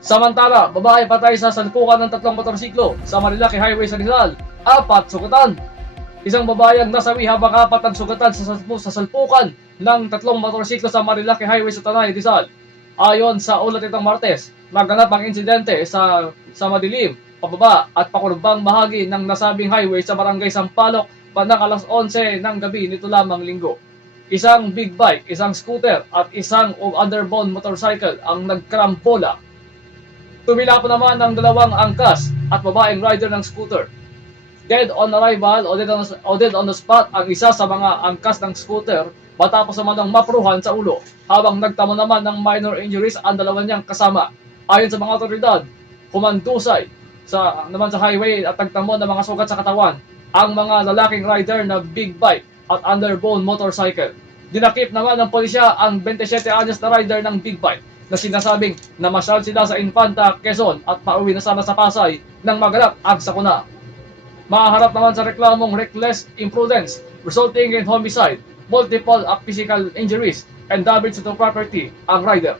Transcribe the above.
Samantala, babae patay sa salpukan ng 3 motorsiklo sa Marilaki Highway sa Rizal. 4 sugatan. Isang babae ang nasawi habang 4 ang sugatan sa salpukan ng 3 motorsiklo sa Marilaki Highway sa Tanay, Rizal. Ayon sa ulat itong Martes, naganap ang insidente sa madilim, pababa at pakurbang bahagi ng nasabing highway sa Barangay Sampaloc bandang alas 11 ng gabi nito lamang Linggo. Isang big bike, isang scooter at isang underbound motorcycle ang nagkarambola. Tumila po naman ng 2 angkas at babaeng rider ng scooter. Dead on arrival o dead on the spot ang isa sa mga angkas ng scooter matapos naman ng mapruhan sa ulo, habang nagtamo naman ng minor injuries ang 2 niyang kasama. Ayon sa mga otoridad, humandusay sa highway at nagtamo ng mga sugat sa katawan ang mga lalaking rider na big bike at underbound motorcycle. Dinakip naman ng pulisya ang 27 anyos na rider ng big bike na sinasabing namasyal sila sa Infanta, Quezon at pauwi na sana sa Pasay nang maganap ang sakuna. Mahaharap naman sa reklamong reckless imprudence resulting in homicide, multiple physical injuries, and damage to property ang rider.